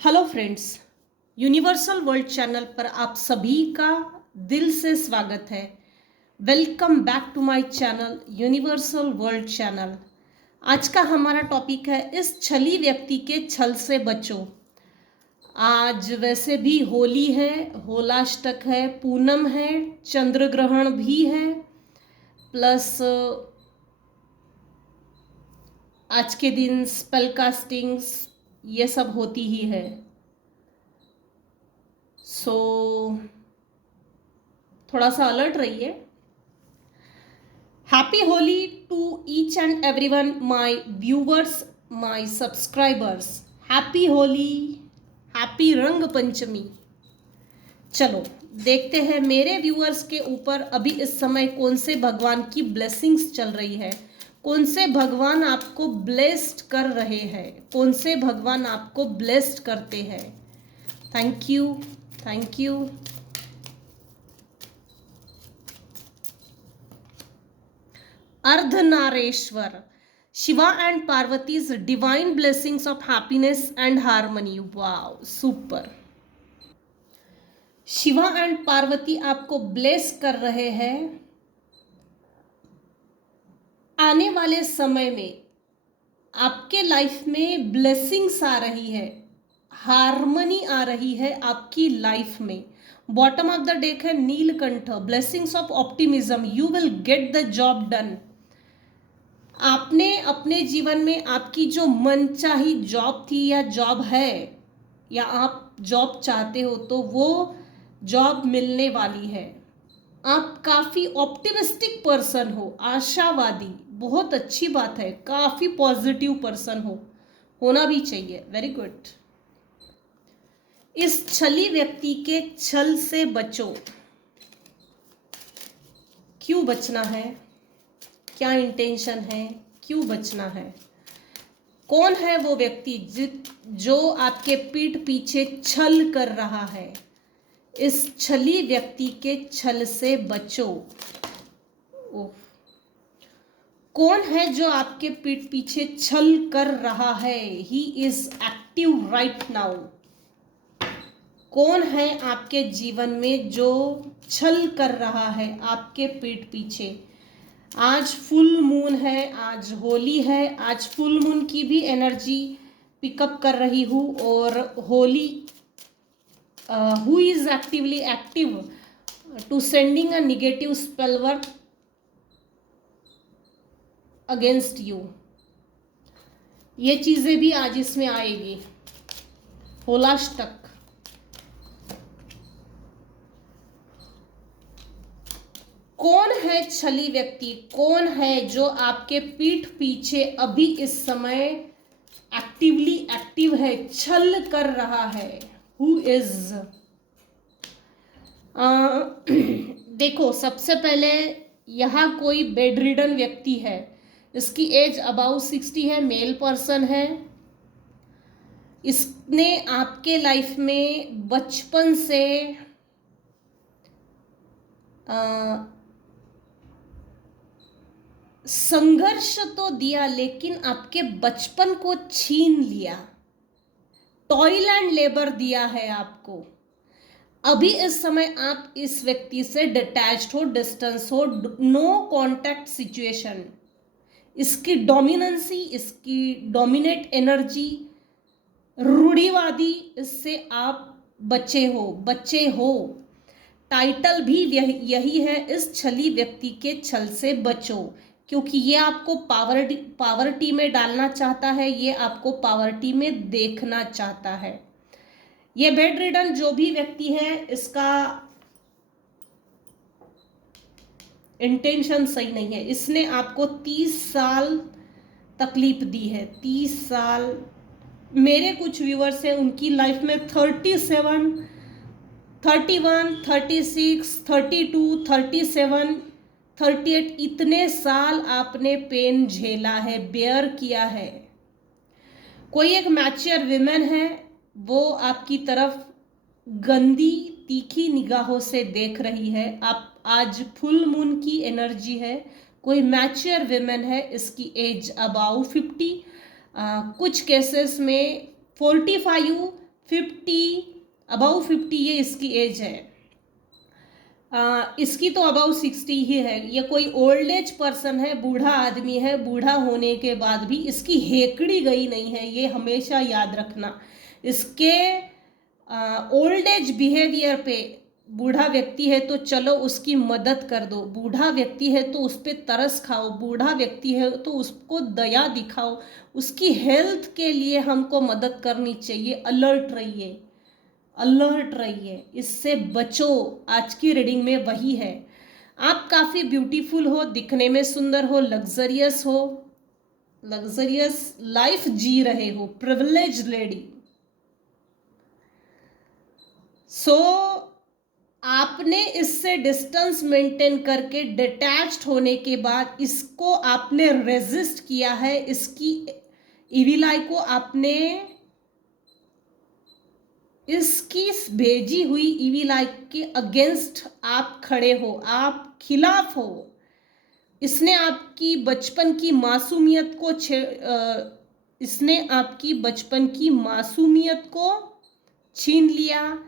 Hello friends, universal world channel पर आप सभी का दिल से स्वागत है। Welcome back to my channel universal world channel. आज का हमारा टॉपिक है इस छली व्यक्ति के छल से बचो। आज वैसे भी होली है, होलाष्टक है, पूनम है, चंद्र ग्रहण भी है, प्लस आज के दिन स्पेल कास्टिंग्स ये सब होती ही है। सो थोड़ा सा अलर्ट रहिए। Happy Holi to each and everyone, my viewers, my subscribers. Happy Holi, happy Rang Panchami. चलो देखते हैं मेरे व्यूअर्स के ऊपर अभी इस समय कौन से भगवान की ब्लेसिंग्स चल रही है, कौन से भगवान आपको ब्लेस्ड कर रहे हैं, कौन से भगवान आपको ब्लेस्ड करते हैं। Thank you, thank you. Ardhanarishvara, Shiva and Parvati's divine blessings of happiness and harmony. Wow, super. Shiva and Parvati आपको ब्लेस कर रहे हैं। आने वाले समय में आपके लाइफ में ब्लेसिंग्स आ रही है, हार्मनी आ रही है आपकी लाइफ में। बॉटम ऑफ द डेक है Neelkanth, blessings of optimism, you will get the job done. आपने अपने जीवन में आपकी जो मनचाही जॉब थी या जॉब है, या आप जॉब चाहते हो, तो वो जॉब मिलने वाली है। आप काफ़ी ऑप्टिमिस्टिक पर्सन हो, आशावादी, बहुत अच्छी बात है। काफ़ी पॉजिटिव पर्सन हो, होना भी चाहिए। Very good. इस छली व्यक्ति के छल से बचो। क्यों बचना है, क्या इंटेंशन है, क्यों बचना है? कौन है वो व्यक्ति जो आपके पीठ पीछे छल कर रहा है? इस छली व्यक्ति के छल से बचो। ओह, कौन है जो आपके पीठ पीछे छल कर रहा है? He is active right now. कौन है आपके जीवन में जो छल कर रहा है आपके पीठ पीछे? आज फुल मून है, आज होली है, आज फुल मून की भी एनर्जी पिकअप कर रही हूँ। और Holi who is actively active to sending a negative spell work against you. ये चीज़ें भी आज इसमें आएगी। होलाष्टक, कौन है छली व्यक्ति? कौन है जो आपके पीठ पीछे अभी इस समय एक्टिवली एक्टिव है, छल कर रहा है? Who is? देखो, सबसे पहले यहाँ कोई बेड रिडन व्यक्ति है, इसकी एज अबाउट 60 है, मेल पर्सन है। इसने आपके लाइफ में बचपन से संघर्ष तो दिया, लेकिन आपके बचपन को छीन लिया। टॉयल एंड लेबर दिया है आपको। अभी इस समय आप इस व्यक्ति से डिटैच्ड हो, डिस्टेंस हो, नो कॉन्टैक्ट सिचुएशन। इसकी डोमिनेंसी, इसकी डोमिनेट एनर्जी, रूढ़िवादी, इससे आप बचे हो। टाइटल भी यही है, इस छली व्यक्ति के छल से बचो, क्योंकि ये आपको पावर्टी में डालना चाहता है, ये आपको पावर्टी में देखना चाहता है। ये बेड रिडन जो भी व्यक्ति है, इसका इंटेंशन सही नहीं है। इसने आपको 30 साल तकलीफ दी है, 30 साल। मेरे कुछ व्यूअर्स हैं, उनकी लाइफ में 37, 31, 36, 32, 37, 38 इतने साल आपने पेन झेला है, बेयर किया है। कोई एक मैच्योर विमेन है, वो आपकी तरफ गंदी तीखी निगाहों से देख रही है। आप आज फुल मून की एनर्जी है, कोई मैच्योर विमेन है, इसकी एज अबाउट 50, कुछ केसेस में 45, 50, अबाउ 50 ये इसकी एज है। इसकी तो अबाउ 60 ही है। ये कोई ओल्ड एज पर्सन है, बूढ़ा आदमी है। बूढ़ा होने के बाद भी इसकी हेकड़ी गई नहीं है, ये हमेशा याद रखना। इसके ओल्ड एज बिहेवियर पे, बूढ़ा व्यक्ति है तो चलो उसकी मदद कर दो, बूढ़ा व्यक्ति है तो उस पर तरस खाओ, बूढ़ा व्यक्ति है तो उसको दया दिखाओ, उसकी हेल्थ के लिए हमको मदद करनी चाहिए। अलर्ट रहिए, अलर्ट रहिए, इससे बचो। आज की रीडिंग में वही है। आप काफ़ी ब्यूटीफुल हो, दिखने में सुंदर हो, लग्जरियस हो, लग्जरियस लाइफ जी रहे हो, प्रिविलेज लेडी। सो आपने इससे डिस्टेंस मेंटेन करके डिटैच्ड होने के बाद इसको आपने रेजिस्ट किया है, इसकी इविल आई को आपने, इसकी भेजी हुई इविल आई के अगेंस्ट आप खड़े हो, आप खिलाफ हो। इसने आपकी बचपन की मासूमियत को इसने आपकी बचपन की मासूमियत को छीन लिया।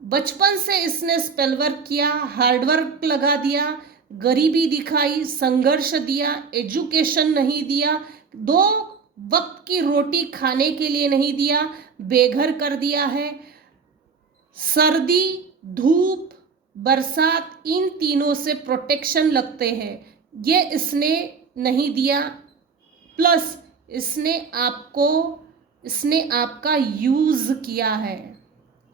बचपन से इसने स्पेल वर्क किया, हार्डवर्क लगा दिया, गरीबी दिखाई, संघर्ष दिया, एजुकेशन नहीं दिया, 2 वक्त की रोटी खाने के लिए नहीं दिया, बेघर कर दिया है। सर्दी, धूप, बरसात, इन तीनों से प्रोटेक्शन लगते हैं, ये इसने नहीं दिया। प्लस इसने आपका यूज किया है।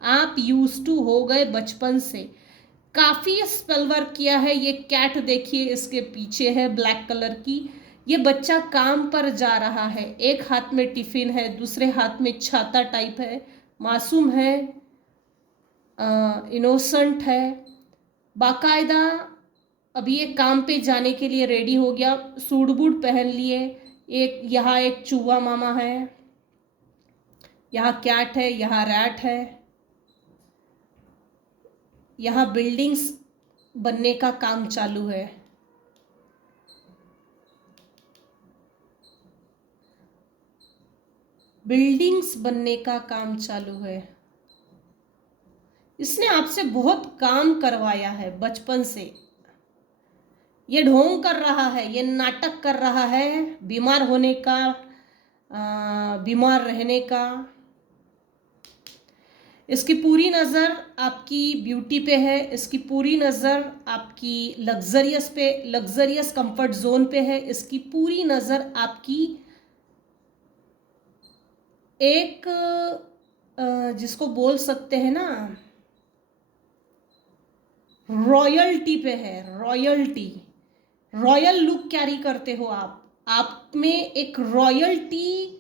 आप यूज टू हो गए बचपन से, काफ़ी स्पेल वर्क किया है। ये कैट देखिए इसके पीछे है, ब्लैक कलर की। ये बच्चा काम पर जा रहा है, एक हाथ में टिफिन है, दूसरे हाथ में छाता टाइप है, मासूम है, इनोसेंट है, बाकायदा। अभी ये काम पे जाने के लिए रेडी हो गया, सूट बूट पहन लिए। यहाँ एक चूहा मामा है, यहाँ कैट है, यहाँ रैट है। यहाँ बिल्डिंग्स बनने का काम चालू है। बिल्डिंग्स बनने का काम चालू है। इसने आपसे बहुत काम करवाया है बचपन से। ये ढोंग कर रहा है, ये नाटक कर रहा है, बीमार होने का, बीमार रहने का। इसकी पूरी नज़र आपकी ब्यूटी पे है, इसकी पूरी नज़र आपकी लग्जरियस कंफर्ट जोन पे है। इसकी पूरी नज़र आपकी एक जिसको बोल सकते हैं ना, रॉयल्टी पे है। रॉयल्टी, रॉयल लुक कैरी करते हो आप में एक रॉयल्टी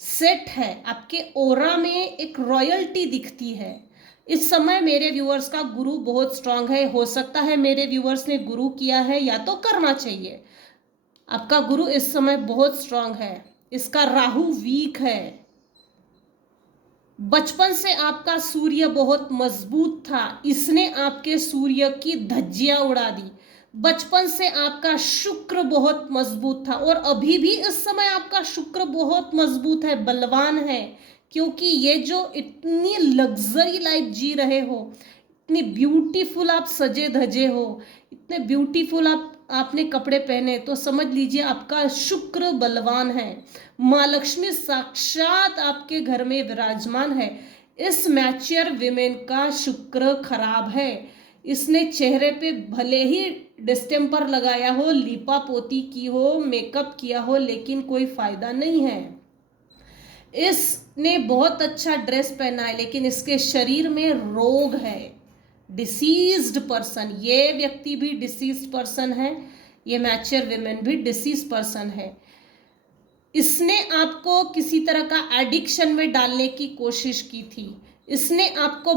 सेट है, आपके ओरा में एक रॉयल्टी दिखती है। इस समय मेरे व्यूअर्स का गुरु बहुत स्ट्रांग है। हो सकता है मेरे व्यूअर्स ने गुरु किया है या तो करना चाहिए। आपका गुरु इस समय बहुत स्ट्रांग है, इसका राहु वीक है। बचपन से आपका सूर्य बहुत मजबूत था, इसने आपके सूर्य की धज्जियां उड़ा दी। बचपन से आपका शुक्र बहुत मजबूत था और अभी भी इस समय आपका शुक्र बहुत मजबूत है, बलवान है। क्योंकि ये जो इतनी लग्जरी लाइफ जी रहे हो, इतनी ब्यूटीफुल आप सजे धजे हो, इतने ब्यूटीफुल आपने कपड़े पहने, तो समझ लीजिए आपका शुक्र बलवान है। माँ लक्ष्मी साक्षात आपके घर में विराजमान है। इस मैच्योर विमेन का शुक्र खराब है। इसने चेहरे पे भले ही डिस्टेम्पर लगाया हो, लीपा पोती की हो, मेकअप किया हो, लेकिन कोई फायदा नहीं है। इसने बहुत अच्छा ड्रेस पहना है, लेकिन इसके शरीर में रोग है, डिसीज्ड पर्सन। ये व्यक्ति भी डिसीज्ड पर्सन है, ये मैच्योर विमेन भी डिसीज्ड पर्सन है। इसने आपको किसी तरह का एडिक्शन में डालने की कोशिश की थी। इसने आपको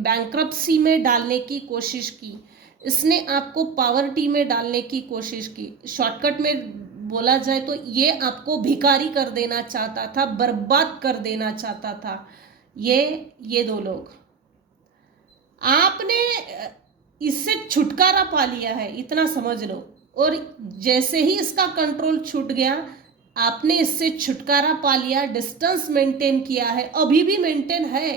बैंक्रप्सी में डालने की कोशिश की। इसने आपको पॉवर्टी में डालने की कोशिश की। शॉर्टकट में बोला जाए तो ये आपको भिखारी कर देना चाहता था, बर्बाद कर देना चाहता था। ये 2 लोग, आपने इससे छुटकारा पा लिया है, इतना समझ लो। और जैसे ही इसका कंट्रोल छूट गया, आपने इससे छुटकारा पा लिया, डिस्टेंस मेंटेन किया है, अभी भी मेंटेन है,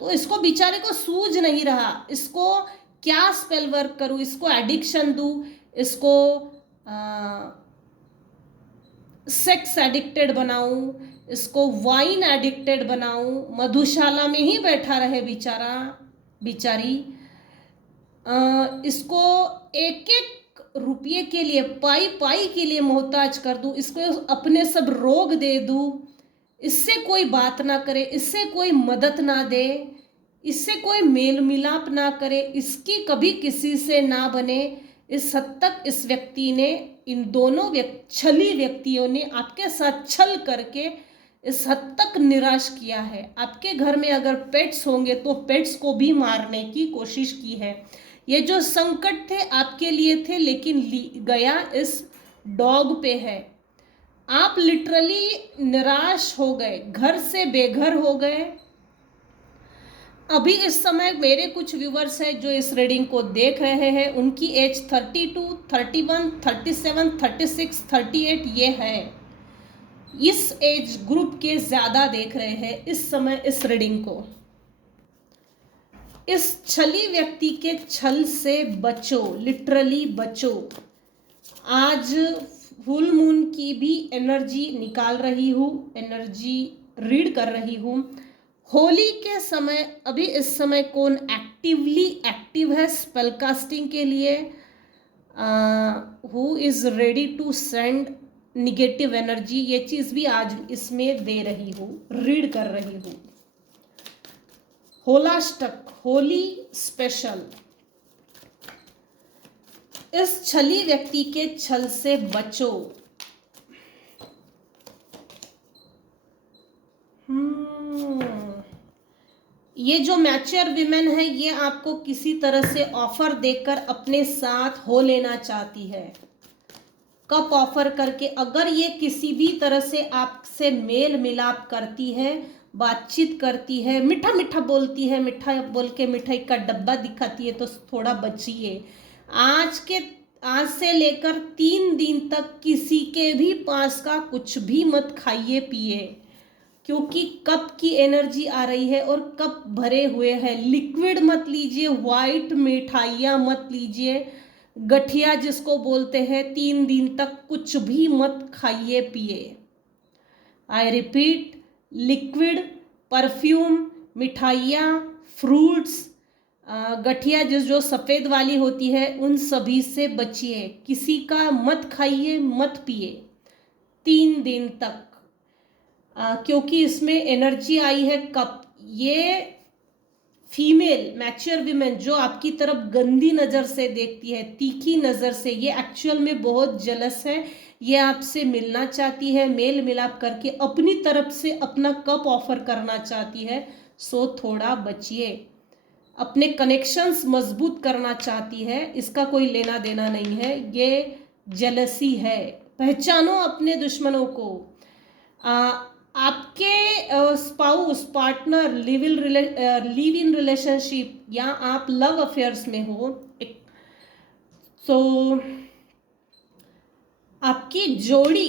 तो इसको बेचारे को सूझ नहीं रहा, इसको क्या स्पेल वर्क करूं, इसको एडिक्शन दूं, इसको सेक्स एडिक्टेड बनाऊं, इसको वाइन एडिक्टेड बनाऊं, मधुशाला में ही बैठा रहे बेचारा बेचारी, इसको एक एक रुपये के लिए, पाई पाई के लिए मोहताज कर दूं, इसको अपने सब रोग दे दूं, इससे कोई बात ना करे, इससे कोई मदद ना दे, इससे कोई मेल मिलाप ना करे, इसकी कभी किसी से ना बने। इस हद तक इस व्यक्ति ने, इन दोनों छली व्यक्तियों ने आपके साथ छल करके इस हद तक निराश किया है। आपके घर में अगर पेट्स होंगे तो पेट्स को भी मारने की कोशिश की है। ये जो संकट थे आपके लिए थे, लेकिन गया इस डॉग पे है। आप लिटरली निराश हो गए, घर से बेघर हो गए। अभी इस समय मेरे कुछ व्यूवर्स हैं जो इस रीडिंग को देख रहे हैं, उनकी एज 32, 31, 37, 36, 38 ये है। इस एज ग्रुप के ज़्यादा देख रहे हैं इस समय इस रीडिंग को। इस छली व्यक्ति के छल से बचो, लिटरली बचो। आज फुल मून की भी एनर्जी निकाल रही हूँ, एनर्जी रीड कर रही हूँ। होली के समय, अभी इस समय कौन एक्टिवली एक्टिव है स्पेल कास्टिंग के लिए, who is ready to send negative energy, ये चीज़ भी आज इसमें दे रही हूँ, रीड कर रही हूँ। होलाष्टक, होली स्पेशल। इस छली व्यक्ति के छल से बचो। ये जो मैच्योर विमेन है, ये आपको किसी तरह से ऑफर देकर अपने साथ हो लेना चाहती है। कप ऑफर करके, अगर ये किसी भी तरह से आपसे मेल मिलाप करती है, बातचीत करती है, मीठा मीठा बोलती है, मिठाई बोल के मिठाई का डब्बा दिखाती है, तो थोड़ा बचिए। आज से लेकर 3 दिन तक किसी के भी पास का कुछ भी मत खाइए पिए, क्योंकि कप की एनर्जी आ रही है और कप भरे हुए हैं। लिक्विड मत लीजिए, वाइट मिठाइयाँ मत लीजिए, गठिया जिसको बोलते हैं। 3 दिन तक कुछ भी मत खाइए पिए। आई रिपीट, लिक्विड, परफ्यूम, मिठाइयाँ, फ्रूट्स, गठिया जो सफ़ेद वाली होती है, उन सभी से बचिए। किसी का मत खाइए, मत पिए 3 दिन तक, क्योंकि इसमें एनर्जी आई है कप। ये फीमेल मैच्योर विमेन जो आपकी तरफ गंदी नज़र से देखती है, तीखी नज़र से, ये एक्चुअल में बहुत जलस है। ये आपसे मिलना चाहती है, मेल मिलाप करके अपनी तरफ से अपना कप ऑफर करना चाहती है। सो थोड़ा बचिए। अपने कनेक्शंस मजबूत करना चाहती है, इसका कोई लेना देना नहीं है, ये जेलसी है। पहचानो अपने दुश्मनों को। आपके spouse, partner, live in relationship या आप लव अफेयर्स में हो, तो आपकी जोड़ी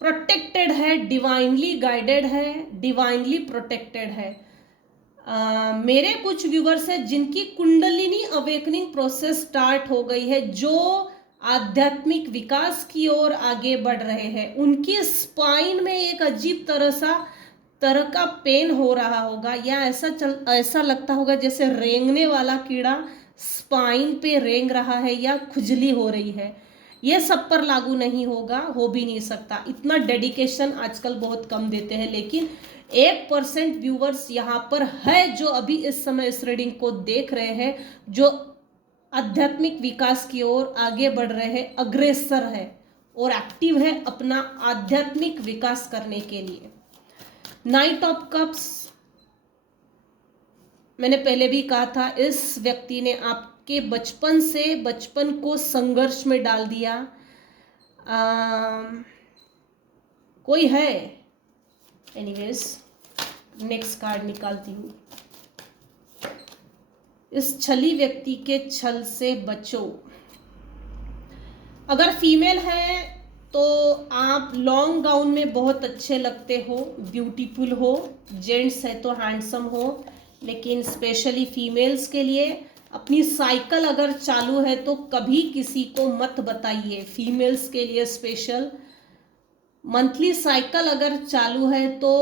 प्रोटेक्टेड है, डिवाइनली गाइडेड है, डिवाइनली प्रोटेक्टेड है। मेरे कुछ व्यूवर्स हैं जिनकी कुंडलिनी अवेकनिंग प्रोसेस स्टार्ट हो गई है, जो आध्यात्मिक विकास की ओर आगे बढ़ रहे हैं। उनकी स्पाइन में एक अजीब तरह का पेन हो रहा होगा, या ऐसा लगता होगा जैसे रेंगने वाला कीड़ा स्पाइन पे रेंग रहा है, या खुजली हो रही है। ये सब पर लागू नहीं होगा, हो भी नहीं सकता। इतना डेडिकेशन आजकल बहुत कम देते हैं, लेकिन 1% व्यूवर्स यहाँ पर है जो अभी इस समय इस रीडिंग को देख रहे हैं, जो आध्यात्मिक विकास की ओर आगे बढ़ रहे हैं, अग्रेसर है और एक्टिव है अपना आध्यात्मिक विकास करने के लिए। नाइट ऑफ कप्स, मैंने पहले भी कहा था, इस व्यक्ति ने आपके बचपन को संघर्ष में डाल दिया। कोई है? एनीवेज, नेक्स्ट कार्ड निकालती हूँ। इस छली व्यक्ति के छल से बचो। अगर फीमेल है तो आप लॉन्ग गाउन में बहुत अच्छे लगते हो, ब्यूटीफुल हो, जेंट्स है तो हैंडसम हो, लेकिन स्पेशली फीमेल्स के लिए अपनी साइकिल अगर चालू है तो कभी किसी को मत बताइए। फीमेल्स के लिए स्पेशल, मंथली साइकिल अगर चालू है तो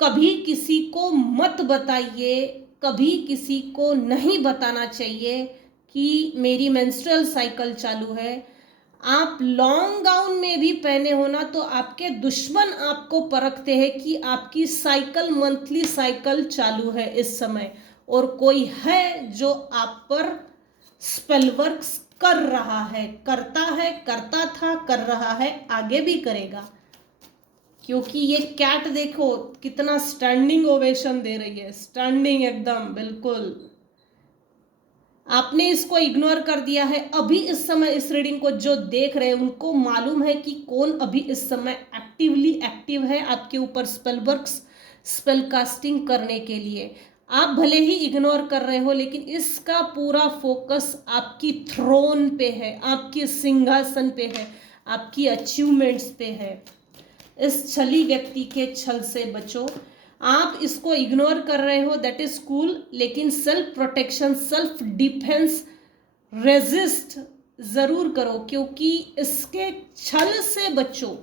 कभी किसी को मत बताइए, कभी किसी को नहीं बताना चाहिए कि मेरी मेंस्ट्रुअल साइकिल चालू है। आप लॉन्ग गाउन में भी पहने हो ना तो आपके दुश्मन आपको परखते हैं कि आपकी साइकिल, मंथली साइकिल चालू है इस समय, और कोई है जो आप पर स्पेल वर्क्स कर रहा है, करता है, करता था, कर रहा है, आगे भी करेगा। क्योंकि ये कैट देखो कितना स्टैंडिंग ओवेशन दे रही है, स्टैंडिंग एकदम बिल्कुल। आपने इसको इग्नोर कर दिया है। अभी इस समय इस रीडिंग को जो देख रहे हैं उनको मालूम है कि कौन अभी इस समय एक्टिवली एक्टिव है आपके ऊपर स्पेल वर्क्स, स्पेल कास्टिंग करने के लिए। आप भले ही इग्नोर कर रहे हो लेकिन इसका पूरा फोकस आपकी थ्रोन पे है, आपके सिंहासन पे है, आपकी अचीवमेंट्स पे है। इस छली व्यक्ति के छल से बचो। आप इसको इग्नोर कर रहे हो, दैट इज कूल, लेकिन self protection, self defence, resist जरूर करो क्योंकि इसके छल से बचो।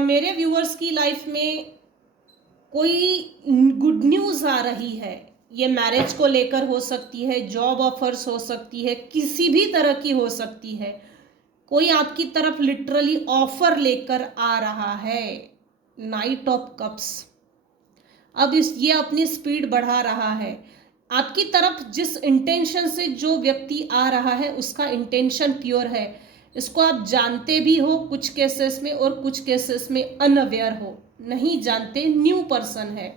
मेरे व्यूअर्स की लाइफ में कोई गुड न्यूज आ रही है, ये मैरिज को लेकर हो सकती है, जॉब ऑफर्स हो सकती है, किसी भी तरह की हो सकती है। कोई आपकी तरफ लिटरली ऑफर लेकर आ रहा है। नाइट ऑफ कप्स, अब ये अपनी स्पीड बढ़ा रहा है आपकी तरफ। जिस इंटेंशन से जो व्यक्ति आ रहा है उसका इंटेंशन प्योर है। इसको आप जानते भी हो कुछ केसेस में, और कुछ केसेस में अनअवेयर हो, नहीं जानते, न्यू पर्सन है।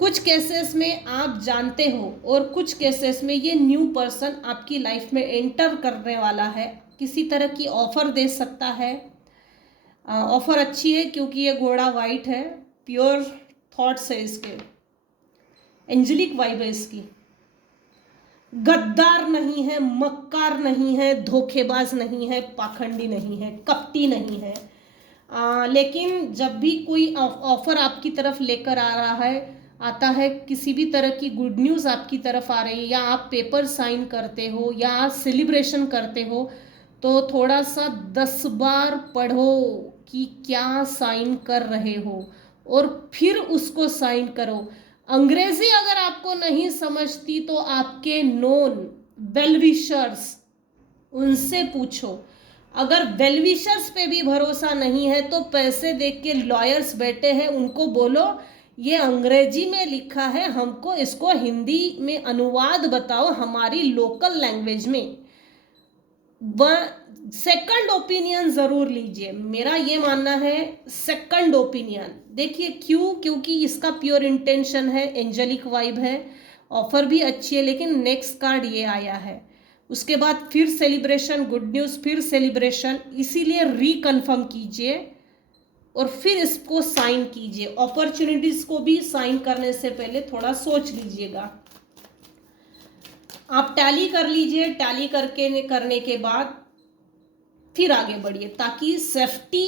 कुछ केसेस में आप जानते हो और कुछ केसेस में ये न्यू पर्सन आपकी लाइफ में एंटर करने वाला है, किसी तरह की ऑफर दे सकता है। ऑफर अच्छी है क्योंकि ये घोड़ा वाइट है, प्योर थॉट्स है इसके, एंजेलिक वाइब है इसकी। गद्दार नहीं है, मक्कार नहीं है, धोखेबाज नहीं है, पाखंडी नहीं है, कपटी नहीं है। लेकिन जब भी कोई ऑफर आपकी तरफ लेकर आ रहा है, आता है, किसी भी तरह की गुड न्यूज़ आपकी तरफ आ रही है, या आप पेपर साइन करते हो या आप सेलिब्रेशन करते हो, तो थोड़ा सा 10 बार पढ़ो कि क्या साइन कर रहे हो और फिर उसको साइन करो। अंग्रेजी अगर आपको नहीं समझती तो आपके नोन वेलविशर्स, उनसे पूछो। अगर वेलविशर्स पे भी भरोसा नहीं है तो पैसे देख के लॉयर्स बैठे हैं, उनको बोलो ये अंग्रेजी में लिखा है, हमको इसको हिंदी में अनुवाद बताओ हमारी लोकल लैंग्वेज में। सेकंड ओपिनियन जरूर लीजिए, मेरा ये मानना है सेकंड ओपिनियन। देखिए क्यों, क्योंकि इसका प्योर इंटेंशन है, एंजेलिक वाइब है, ऑफर भी अच्छी है, लेकिन नेक्स्ट कार्ड ये आया है। उसके बाद फिर सेलिब्रेशन, गुड न्यूज़, फिर सेलिब्रेशन, इसीलिए रिकन्फर्म कीजिए और फिर इसको साइन कीजिए। अपॉर्चुनिटीज को भी साइन करने से पहले थोड़ा सोच लीजिएगा। आप टैली कर लीजिए, टैली करने के बाद फिर आगे बढ़िए, ताकि सेफ्टी,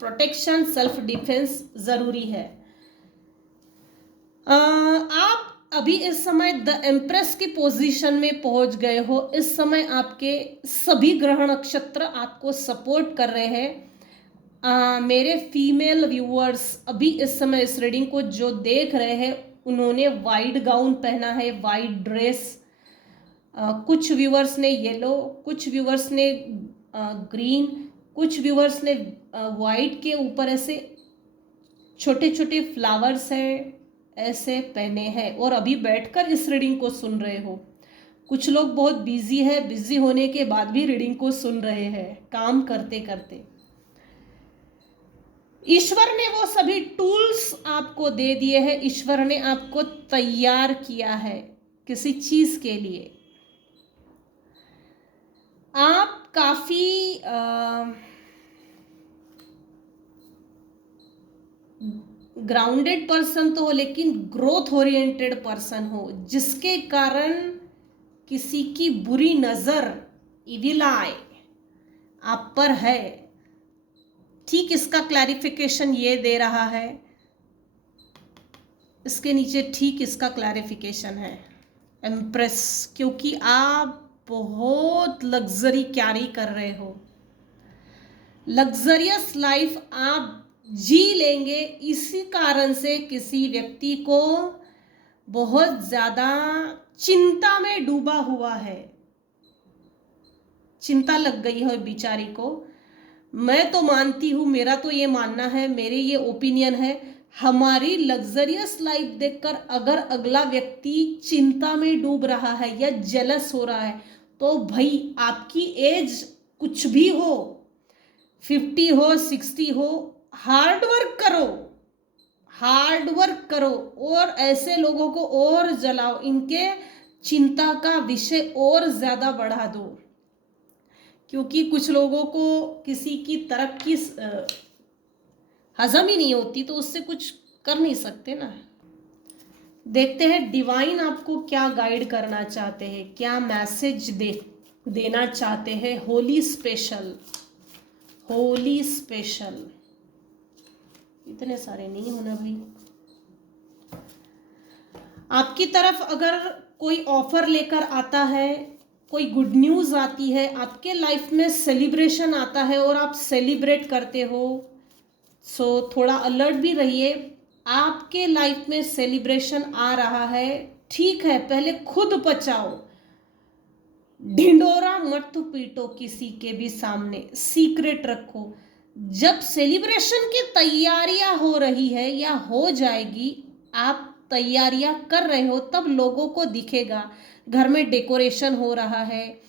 प्रोटेक्शन, सेल्फ डिफेंस जरूरी है। आप अभी इस समय द एम्प्रेस की पोजीशन में पहुंच गए हो। इस समय आपके सभी ग्रह नक्षत्र आपको सपोर्ट कर रहे हैं। मेरे फीमेल व्यूअर्स अभी इस समय इस रीडिंग को जो देख रहे हैं उन्होंने वाइट गाउन पहना है, वाइट ड्रेस। कुछ व्यूअर्स ने येलो, कुछ व्यूअर्स ने ग्रीन, कुछ व्यूअर्स ने वाइट के ऊपर ऐसे छोटे छोटे फ्लावर्स हैं ऐसे पहने हैं और अभी बैठकर इस रीडिंग को सुन रहे हो। कुछ लोग बहुत बिजी है, बिजी होने के बाद भी रीडिंग को सुन रहे हैं काम करते करते। ईश्वर ने वो सभी टूल्स आपको दे दिए हैं, ईश्वर ने आपको तैयार किया है किसी चीज के लिए। आप काफी ग्राउंडेड पर्सन तो हो लेकिन ग्रोथ ओरिएंटेड पर्सन हो, जिसके कारण किसी की बुरी नजर, इविल आई, आप पर है। ठीक इसका क्लैरिफिकेशन ये दे रहा है, इसके नीचे ठीक इसका क्लैरिफिकेशन है, एम्प्रेस, क्योंकि आप बहुत लग्जरी कैरी कर रहे हो, लग्जरियस लाइफ आप जी लेंगे। इसी कारण से किसी व्यक्ति को बहुत ज्यादा चिंता में डूबा हुआ है, चिंता लग गई है बेचारी को। मैं तो मानती हूँ, मेरा तो ये मानना है, मेरे ये ओपिनियन है, हमारी लग्जरियस लाइफ देखकर अगर अगला व्यक्ति चिंता में डूब रहा है या जेलस हो रहा है, तो भाई आपकी एज कुछ भी हो, 50 हो, 60 हो, हार्ड वर्क करो, हार्ड वर्क करो और ऐसे लोगों को और जलाओ, इनके चिंता का विषय और ज्यादा बढ़ा दो। क्योंकि कुछ लोगों को किसी की तरक्की हजम ही नहीं होती, तो उससे कुछ कर नहीं सकते ना। देखते हैं डिवाइन आपको क्या गाइड करना चाहते हैं, क्या मैसेज देना चाहते हैं। होली स्पेशल, होली स्पेशल, इतने सारे नहीं होना भाई। आपकी तरफ अगर कोई ऑफर लेकर आता है, कोई गुड न्यूज आती है, आपके लाइफ में सेलिब्रेशन आता है और आप सेलिब्रेट करते हो, सो थोड़ा अलर्ट भी रहिए। आपके लाइफ में सेलिब्रेशन आ रहा है, ठीक है, पहले खुद बचाओ, ढिंडोरा मत पीटो किसी के भी सामने, सीक्रेट रखो। जब सेलिब्रेशन की तैयारियां हो रही है या हो जाएगी, आप तैयारियां कर रहे हो, तब लोगों को दिखेगा घर में डेकोरेशन हो रहा है,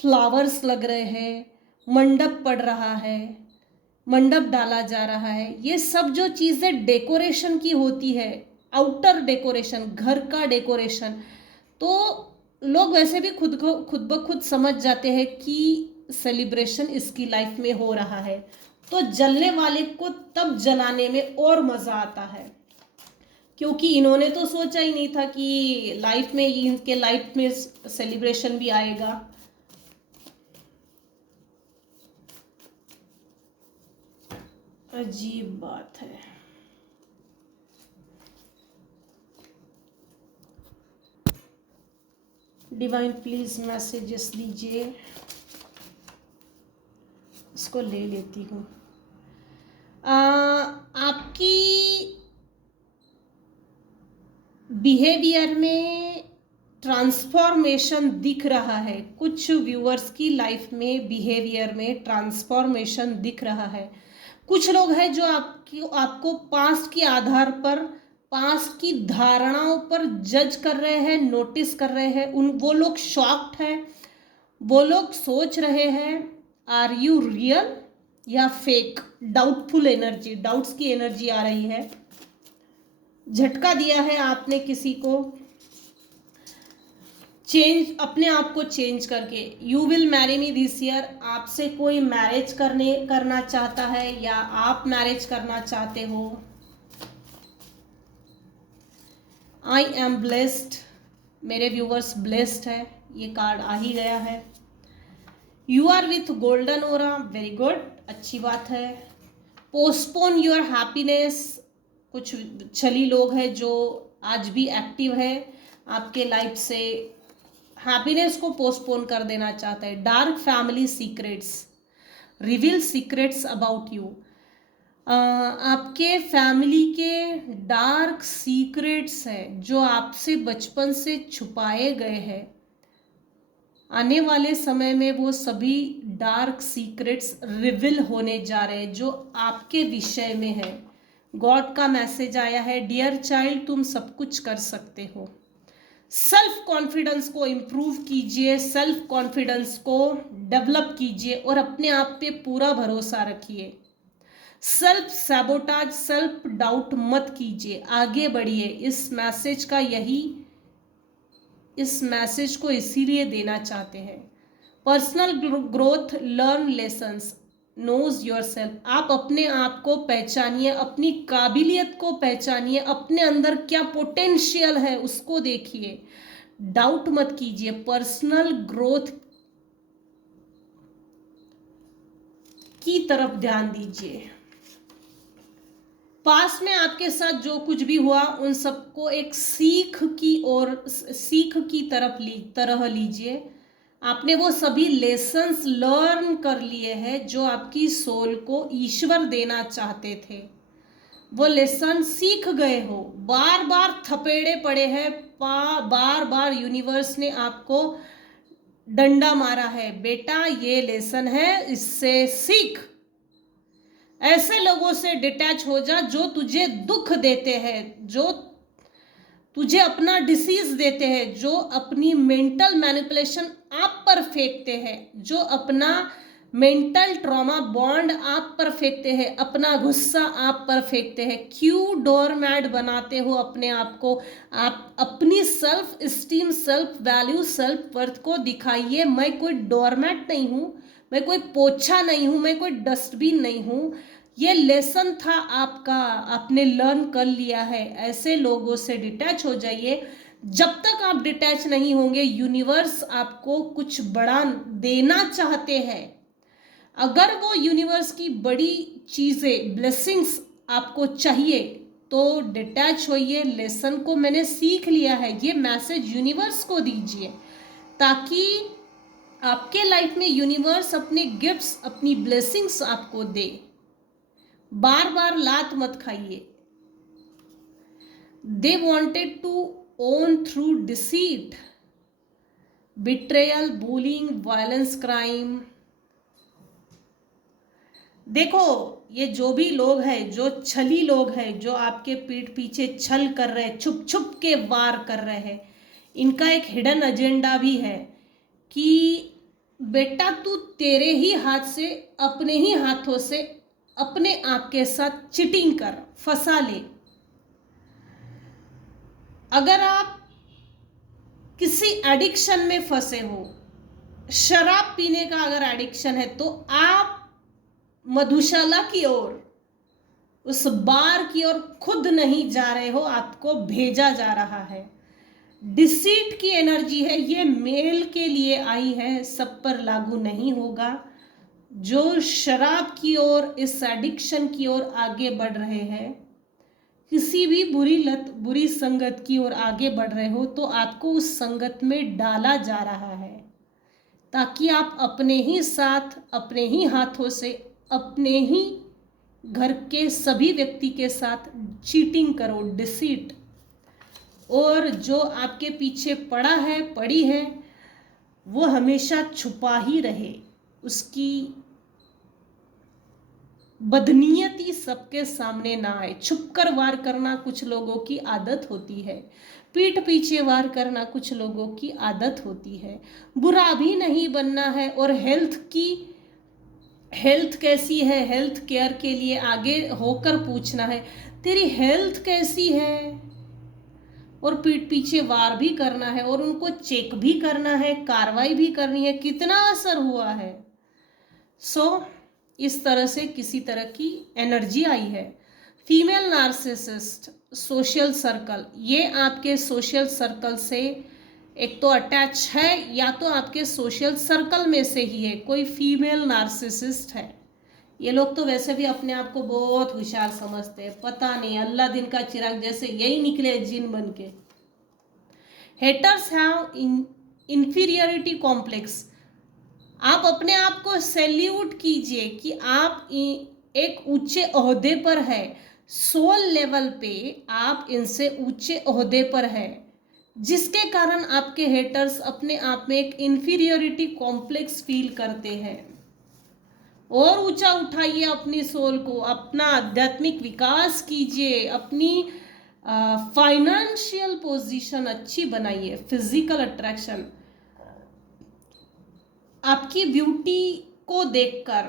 फ्लावर्स लग रहे हैं, मंडप पड़ रहा है, मंडप डाला जा रहा है। ये सब जो चीज़ें डेकोरेशन की होती है, आउटर डेकोरेशन, घर का डेकोरेशन, तो लोग वैसे भी खुद को खुद ब खुद समझ जाते हैं कि सेलिब्रेशन इसकी लाइफ में हो रहा है, तो जलने वाले को तब जलाने में और मज़ा आता है। क्योंकि इन्होंने तो सोचा ही नहीं था कि लाइफ में, इनके लाइफ में सेलिब्रेशन भी आएगा। अजीब बात है। डिवाइन प्लीज मैसेजेस दीजिए, इसको ले लेती हूँ। आपकी बिहेवियर में ट्रांसफॉर्मेशन दिख रहा है, कुछ व्यूअर्स की लाइफ में बिहेवियर में ट्रांसफॉर्मेशन दिख रहा है। कुछ लोग हैं जो आपको पास्ट के आधार पर, पास्ट की धारणाओं पर जज कर रहे हैं, नोटिस कर रहे हैं। वो लोग शॉक्ड हैं, वो लोग सोच रहे हैं आर यू रियल या फेक। डाउटफुल एनर्जी, डाउट्स की एनर्जी आ रही है। झटका दिया है आपने किसी को, चेंज, अपने आप को चेंज करके। You will marry me this year, आपसे कोई मैरिज करना चाहता है या आप मैरिज करना चाहते हो। आई एम ब्लेस्ड, मेरे व्यूवर्स ब्लेस्ड है, ये कार्ड आ ही गया है। You are with golden aura, very good, अच्छी बात है। पोस्टपोन योर हैप्पीनेस, कुछ छली लोग हैं जो आज भी एक्टिव है, आपके लाइफ से हैप्पीनेस को पोस्टपोन कर देना चाहता है। Dark family secrets, reveal secrets about you, आपके फैमिली के डार्क सीक्रेट्स हैं जो आपसे बचपन से छुपाए गए हैं। आने वाले समय में वो सभी डार्क सीक्रेट्स रिवील होने जा रहे हैं जो आपके विषय में है। गॉड का मैसेज आया है, डियर चाइल्ड, तुम सब कुछ कर सकते हो। सेल्फ कॉन्फिडेंस को इम्प्रूव कीजिए, सेल्फ कॉन्फिडेंस को डेवलप कीजिए और अपने आप पे पूरा भरोसा रखिए। सेल्फ सैबोटाज, सेल्फ डाउट मत कीजिए, आगे बढ़िए। इस मैसेज को इसीलिए देना चाहते हैं। Personal growth, learn lessons, knows yourself, आप अपने आप को पहचानिए, अपनी काबिलियत को पहचानिए, अपने अंदर क्या पोटेंशियल है उसको देखिए। डाउट मत कीजिए, पर्सनल ग्रोथ की तरफ ध्यान दीजिए। पास में आपके साथ जो कुछ भी हुआ उन सबको एक सीख की तरह लीजिए। आपने वो सभी लेसन्स लर्न कर लिए हैं जो आपकी सोल को ईश्वर देना चाहते थे। वो लेसन सीख गए हो, बार बार थपेड़े पड़े हैं, बार बार यूनिवर्स ने आपको डंडा मारा है, बेटा ये लेसन है, इससे सीख। ऐसे लोगों से डिटैच हो जा जो तुझे दुख देते हैं, जो तुझे अपना डिसीज देते हैं, जो अपनी मेंटल मैनिपुलेशन आप पर फेंकते हैं, जो अपना मेंटल ट्रॉमा बॉन्ड आप पर फेंकते हैं, अपना गुस्सा आप पर फेंकते हैं। क्यों डोरमैट बनाते हो अपने आप को? आप अपनी self esteem, self value, self worth को दिखाइए। मैं कोई डोरमैट नहीं हूँ, मैं कोई पोछा नहीं हूँ, मैं कोई डस्टबिन नहीं हूँ। ये लेसन था आपका, आपने लर्न कर लिया है। ऐसे लोगों से डिटैच हो जाइए। जब तक आप डिटैच नहीं होंगे, यूनिवर्स आपको कुछ बड़ा देना चाहते हैं। अगर वो यूनिवर्स की बड़ी चीज़ें, ब्लेसिंग्स आपको चाहिए तो डिटैच होइए। लेसन को मैंने सीख लिया है, ये मैसेज यूनिवर्स को दीजिए, ताकि आपके लाइफ में यूनिवर्स अपने गिफ्ट्स, अपनी ब्लेसिंग्स आपको दे। बार बार लात मत खाइए। They wanted to own through deceit, betrayal, bullying, violence, crime. देखो, ये जो भी लोग हैं, जो छली लोग हैं, जो आपके पीठ पीछे छल कर रहे हैं, छुप छुप के वार कर रहे हैं, इनका एक हिडन एजेंडा भी है कि बेटा तू तेरे ही हाथ से, अपने ही हाथों से अपने आप के साथ चिटिंग कर, फंसा ले। अगर आप किसी एडिक्शन में फंसे हो, शराब पीने का अगर एडिक्शन है, तो आप मधुशाला की ओर, उस बार की ओर खुद नहीं जा रहे हो, आपको भेजा जा रहा है। डिसीट की एनर्जी है, ये मेल के लिए आई है, सब पर लागू नहीं होगा। जो शराब की ओर, इस एडिक्शन की ओर आगे बढ़ रहे हैं, किसी भी बुरी लत, बुरी संगत की ओर आगे बढ़ रहे हो, तो आपको उस संगत में डाला जा रहा है, ताकि आप अपने ही साथ, अपने ही हाथों से, अपने ही घर के सभी व्यक्ति के साथ चीटिंग करो, डिसीट। और जो आपके पीछे पड़ा है, पड़ी है, वो हमेशा छुपा ही रहे। उसकी बदनीयती सबके सामने ना आए। छुपकर वार करना कुछ लोगों की आदत होती है, पीठ पीछे वार करना कुछ लोगों की आदत होती है। बुरा भी नहीं बनना है। और हेल्थ कैसी है, हेल्थ केयर के लिए आगे होकर पूछना है, तेरी हेल्थ कैसी है? और पीठ पीछे वार भी करना है, और उनको चेक भी करना है, कार्रवाई भी करनी है, कितना असर हुआ है। इस तरह से किसी तरह की एनर्जी आई है। फीमेल नार्सिसिस्ट, सोशल सर्कल, ये आपके सोशल सर्कल से एक तो अटैच है, या तो आपके सोशल सर्कल में से ही है कोई फीमेल नार्सिसिस्ट है। ये लोग तो वैसे भी अपने आप को बहुत होशियार समझते हैं, पता नहीं अल्लाह दिन का चिराग जैसे यही निकले जिन बन के। Haters have inferiority complex. आप अपने आप को सैल्यूट कीजिए कि आप एक ऊंचे ओहदे पर है, सोल लेवल पे आप इनसे ऊंचे ओहदे पर है, जिसके कारण आपके हेटर्स अपने आप में एक इंफीरियरिटी कॉम्प्लेक्स फील करते हैं। और ऊंचा उठाइए अपनी सोल को, अपना आध्यात्मिक विकास कीजिए, अपनी फाइनेंशियल पोजीशन अच्छी बनाइए, फिजिकल अट्रैक्शन। आपकी ब्यूटी को देखकर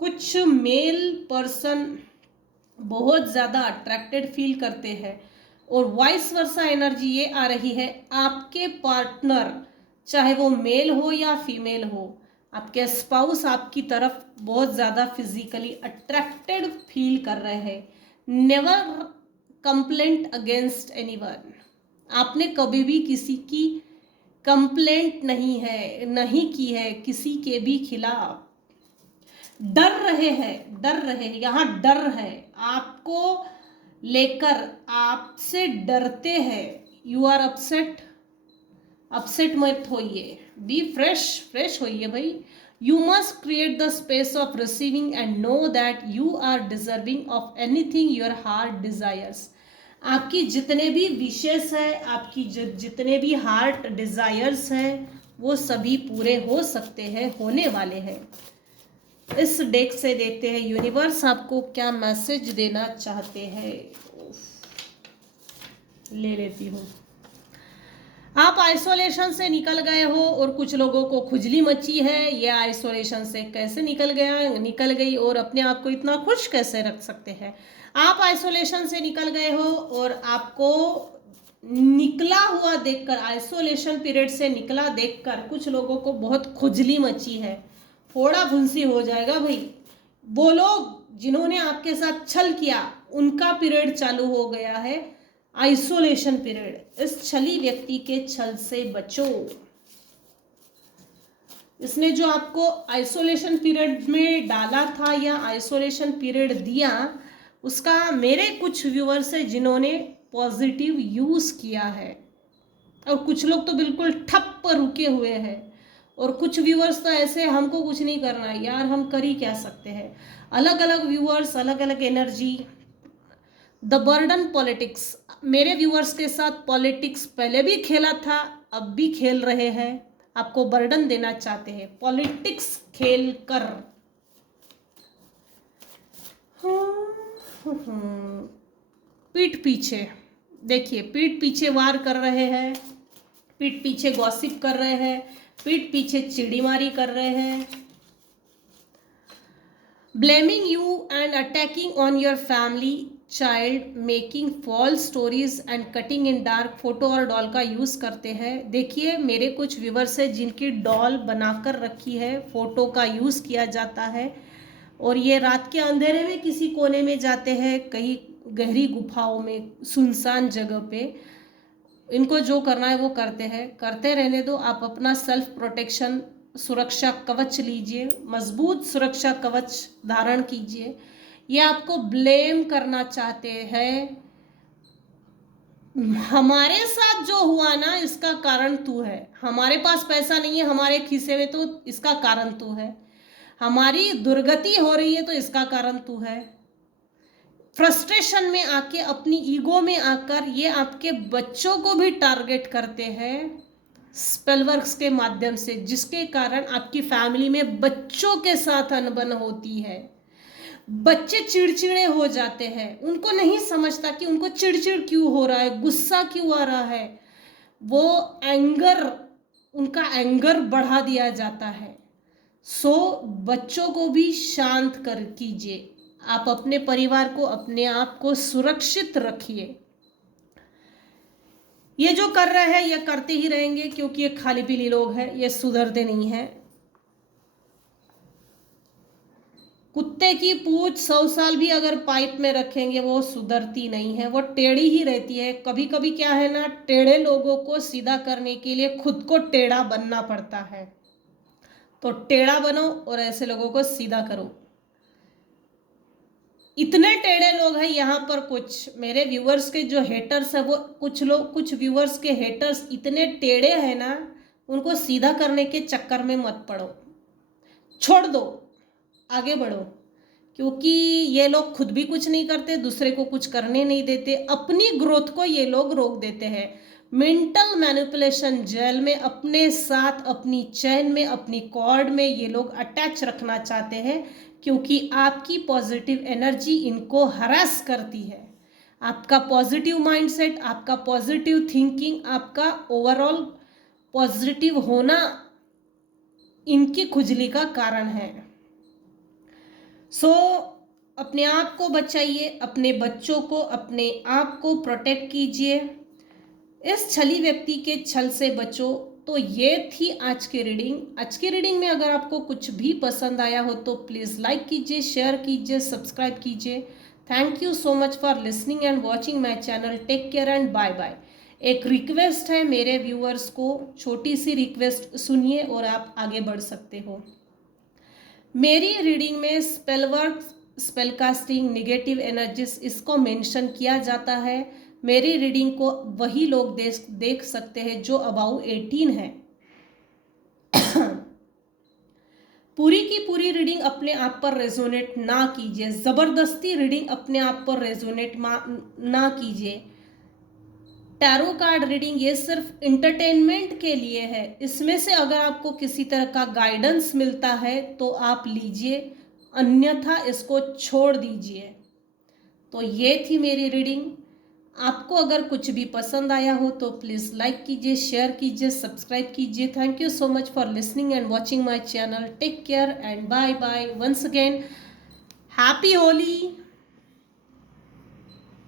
कुछ मेल पर्सन बहुत ज़्यादा अट्रैक्टेड फील करते हैं, और वाइस वर्सा एनर्जी ये आ रही है, आपके पार्टनर चाहे वो मेल हो या फीमेल हो, आपके स्पाउस आपकी तरफ बहुत ज़्यादा फिजिकली अट्रैक्टेड फील कर रहे हैं। Never complaint against anyone. आपने कभी भी किसी की कंप्लेंट नहीं की है किसी के भी खिलाफ। डर रहे हैं, यहाँ डर है आपको लेकर, आपसे डरते हैं। यू आर अपसेट, अपसेट मत होइए, बी फ्रेश होइए भाई। You must create the space of receiving and know that you are deserving of anything your heart desires. आपकी जितने भी विशेष है, आपकी जितने भी हार्ट डिजायर्स हैं, वो सभी पूरे हो सकते हैं, होने वाले हैं। इस डेक से देखते हैं यूनिवर्स आपको क्या मैसेज देना चाहते हैं। ले लेती हूँ। आप आइसोलेशन से निकल गए हो और कुछ लोगों को खुजली मची है। ये आइसोलेशन से कैसे निकल गई और अपने आप को इतना खुश कैसे रख सकते हैं। आप आइसोलेशन से निकल गए हो और आपको निकला हुआ देखकर, आइसोलेशन पीरियड से निकला देखकर कुछ लोगों को बहुत खुजली मची है, फोड़ा फुंसी हो जाएगा भाई। वो लोग जिन्होंने आपके साथ छल किया उनका पीरियड चालू हो गया है, आइसोलेशन पीरियड। इस छली व्यक्ति के छल से बचो। इसने जो आपको आइसोलेशन पीरियड में डाला था या आइसोलेशन पीरियड दिया, उसका मेरे कुछ व्यूअर्स है जिन्होंने पॉजिटिव यूज किया है और कुछ लोग तो बिल्कुल ठप पर रुके हुए हैं और कुछ व्यूअर्स तो ऐसे हमको कुछ नहीं करना है यार, हम कर ही क्या सकते हैं। अलग अलग व्यूअर्स, अलग अलग एनर्जी। द बर्डन पॉलिटिक्स, मेरे व्यूअर्स के साथ पॉलिटिक्स पहले भी खेला था, अब भी खेल रहे हैं, आपको बर्डन देना चाहते हैं पॉलिटिक्स खेल कर। पीठ पीछे देखिए, पीठ पीछे वार कर रहे हैं, पीठ पीछे गॉसिप कर रहे हैं, पीठ पीछे चिड़ीमारी कर रहे हैं। Blaming you and attacking on your family child, making false stories and cutting in dark, photo और डॉल का यूज़ करते हैं। देखिए मेरे कुछ व्यूवर्स हैं जिनकी डॉल बनाकर रखी है, फोटो का यूज़ किया जाता है और ये रात के अंधेरे में किसी कोने में जाते हैं, कहीं गहरी गुफाओं में, सुनसान जगह पे। इनको जो करना है वो करते हैं, करते रहने दो। आप अपना सेल्फ प्रोटेक्शन, सुरक्षा कवच लीजिए, मजबूत सुरक्षा कवच धारण कीजिए। ये आपको ब्लेम करना चाहते हैं, हमारे साथ जो हुआ ना इसका कारण तू है, हमारे पास पैसा नहीं है हमारे खीसे में तो इसका कारण तू है, हमारी दुर्गति हो रही है तो इसका कारण तू है। फ्रस्ट्रेशन में आके, अपनी ईगो में आकर ये आपके बच्चों को भी टारगेट करते हैं स्पेलवर्क्स के माध्यम से, जिसके कारण आपकी फैमिली में बच्चों के साथ अनबन होती है। बच्चे चिड़चिड़े हो जाते हैं, उनको नहीं समझता कि उनको चिड़चिड़ क्यों हो रहा है, गुस्सा क्यों आ रहा है, वो एंगर, उनका एंगर बढ़ा दिया जाता है। सो बच्चों को भी शांत कर कीजिए, आप अपने परिवार को, अपने आप को सुरक्षित रखिए। ये जो कर रहे हैं ये करते ही रहेंगे क्योंकि ये खाली पीली लोग हैं, ये सुधरते नहीं हैं। कुत्ते की पूंछ 100 साल भी अगर पाइप में रखेंगे वो सुधरती नहीं है, वो टेढ़ी ही रहती है। कभी कभी क्या है ना, टेढ़े लोगों को सीधा करने के लिए खुद को टेढ़ा बनना पड़ता है, तो टेढ़ा बनो और ऐसे लोगों को सीधा करो। इतने टेढ़े लोग हैं यहाँ पर, कुछ मेरे व्यूअर्स के जो हेटर्स है वो, कुछ लोग, कुछ व्यूअर्स के हेटर्स इतने टेढ़े हैं ना, उनको सीधा करने के चक्कर में मत पड़ो, छोड़ दो, आगे बढ़ो। क्योंकि ये लोग खुद भी कुछ नहीं करते, दूसरे को कुछ करने नहीं देते, अपनी ग्रोथ को ये लोग रोक देते हैं। मेंटल मैनिपुलेशन जेल में अपने साथ, अपनी चैन में, अपनी कॉर्ड में ये लोग अटैच रखना चाहते हैं क्योंकि आपकी पॉजिटिव एनर्जी इनको हरास करती है। आपका पॉजिटिव माइंडसेट, आपका पॉजिटिव थिंकिंग, आपका ओवरऑल पॉजिटिव होना इनकी खुजली का कारण है। सो अपने आप को बचाइए, अपने बच्चों को, अपने आप को प्रोटेक्ट कीजिए, इस छली व्यक्ति के छल से बचो। तो ये थी आज की रीडिंग। आज की रीडिंग में अगर आपको कुछ भी पसंद आया हो तो प्लीज़ लाइक कीजिए, शेयर कीजिए, सब्सक्राइब कीजिए। Thank you so much for listening and watching my channel. Take care and bye bye. एक रिक्वेस्ट है मेरे व्यूअर्स को, छोटी सी रिक्वेस्ट सुनिए और आप आगे बढ़ सकते हो। मेरी रीडिंग में spell work, spell casting, negative energies इसको मेंशन किया जाता है। मेरी रीडिंग को वही लोग देख सकते हैं जो अबाउ 18 है। पूरी की पूरी रीडिंग अपने आप पर रेजोनेट ना कीजिए, जबरदस्ती रीडिंग अपने आप पर रेजोनेट ना कीजिए। टैरो कार्ड रीडिंग ये सिर्फ इंटरटेनमेंट के लिए है। इसमें से अगर आपको किसी तरह का गाइडेंस मिलता है तो आप लीजिए, अन्यथा इसको छोड़ दीजिए। तो ये थी मेरी रीडिंग। आपको अगर कुछ भी पसंद आया हो तो प्लीज़ लाइक कीजिए, शेयर कीजिए, सब्सक्राइब कीजिए। Thank you so much for listening and watching my channel. Take care and bye bye. Once again happy Holi.